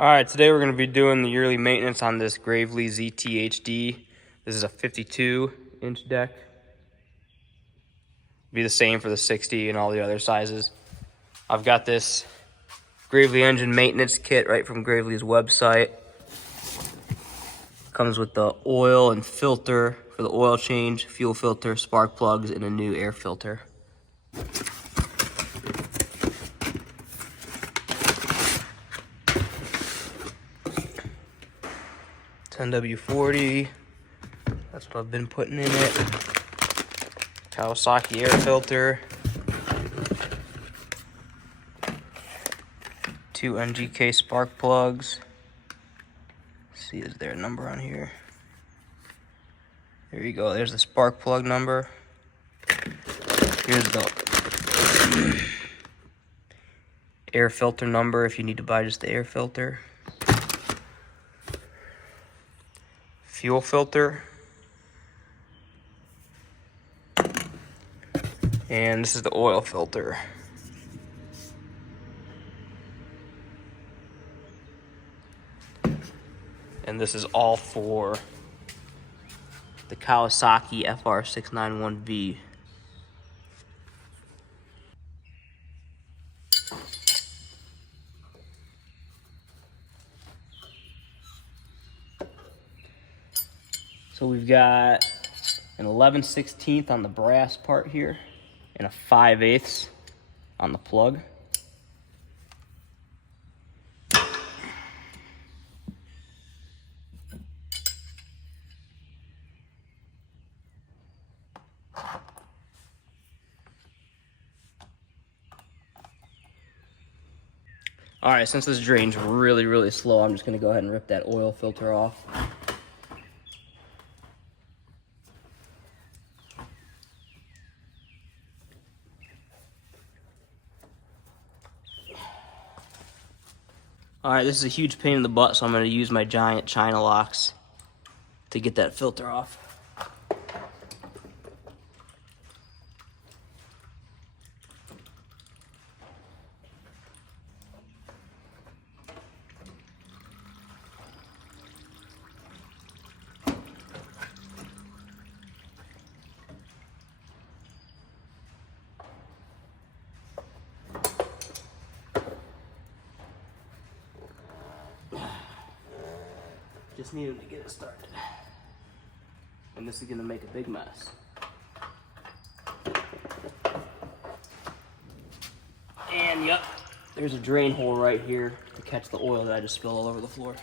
Alright, today we're going to be doing the yearly maintenance on this Gravely ZTHD. This is a 52-inch deck. Be the same for the 60 and all the other sizes. I've got this Gravely engine maintenance kit right from Gravely's website. Comes with the oil and filter for the oil change, fuel filter, spark plugs, and a new air filter. W40, that's what I've been putting in it. Kawasaki air filter. 2 NGK spark plugs. Let's see, is there a number on here? There you go, there's the spark plug number. Here's the air filter number if you need to buy just the air filter. Fuel filter. And this is the oil filter. And this is all for the Kawasaki FR691V. So we've got an 11/16 on the brass part here and a 5/8 on the plug. All right, since this drains really slow, I'm just gonna go ahead and rip that oil filter off. All right, this is a huge pain in the butt, so I'm gonna use my giant China locks to get that filter off. Just need him to get it started. And this is gonna make a big mess. And yep, there's a drain hole right here to catch the oil that I just spilled all over the floor.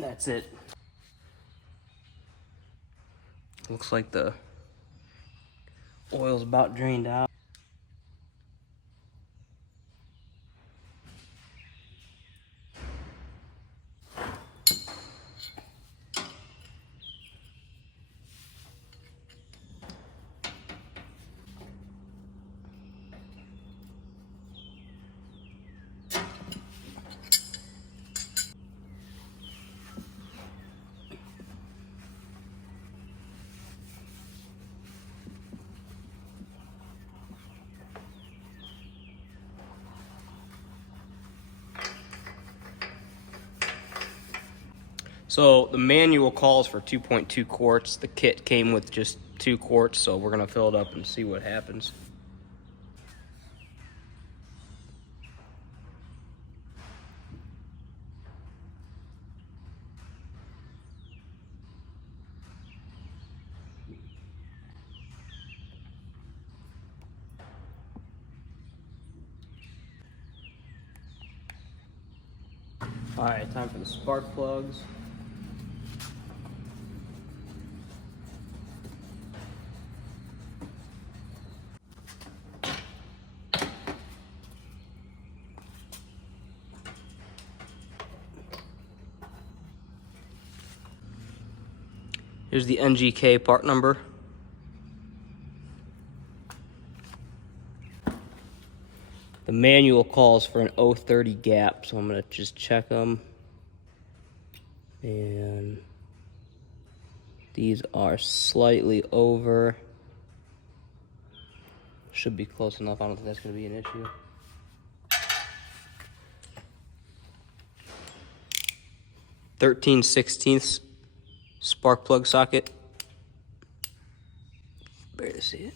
That's it. Looks like the oil's about drained out. So the manual calls for 2.2 quarts. The kit came with just 2 quarts, so we're gonna fill it up and see what happens. All right, time for the spark plugs. Here's the NGK part number. The manual calls for an 030 gap, so I'm gonna just check them. And these are slightly over. Should be close enough. I don't think that's gonna be an issue. (13/16) spark plug socket. Barely see it.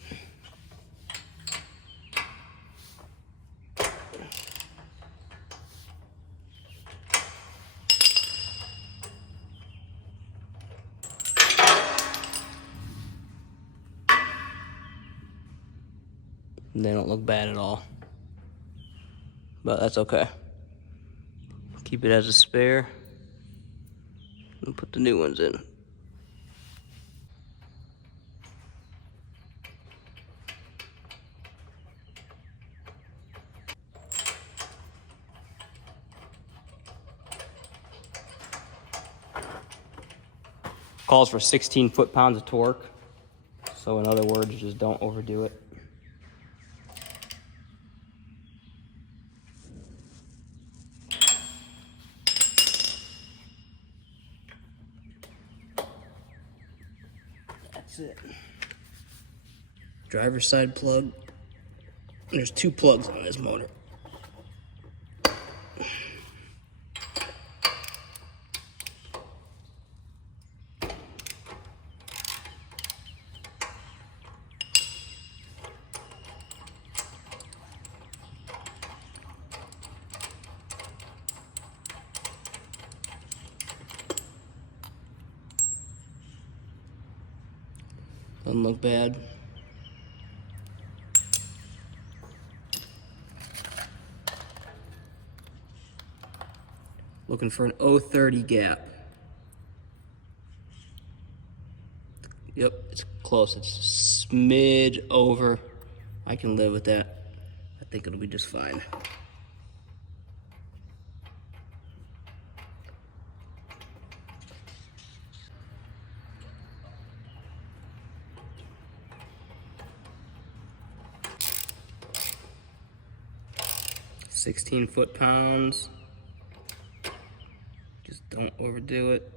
They don't look bad at all, but that's okay. Keep it as a spare and put the new ones in. Calls for 16 foot-pounds of torque, so in other words, just don't overdo it. That's it. Driver's side plug. There's 2 plugs on this motor. Doesn't look bad. Looking for an 030 gap. Yep, it's close. It's a smidge over. I can live with that. I think it'll be just fine. (16 foot-pounds). Just don't overdo it.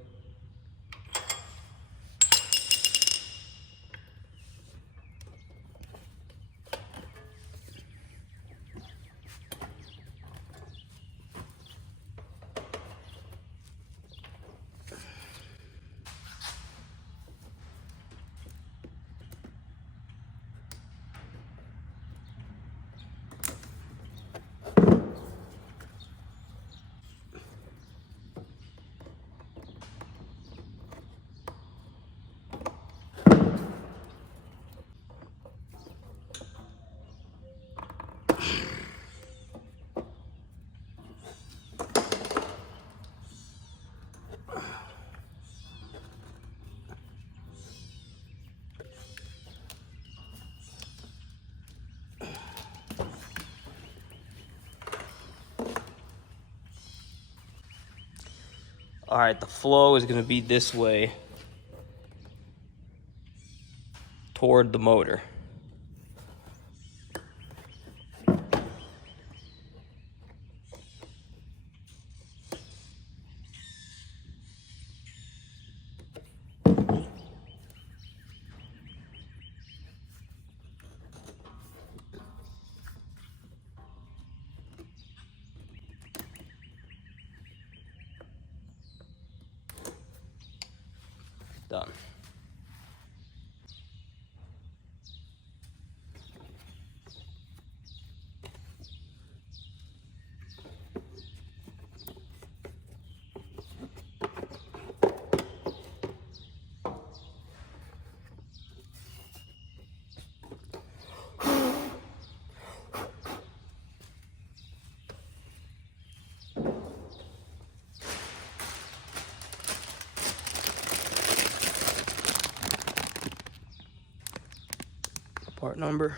All right, the flow is going to be this way toward the motor. Done. part number.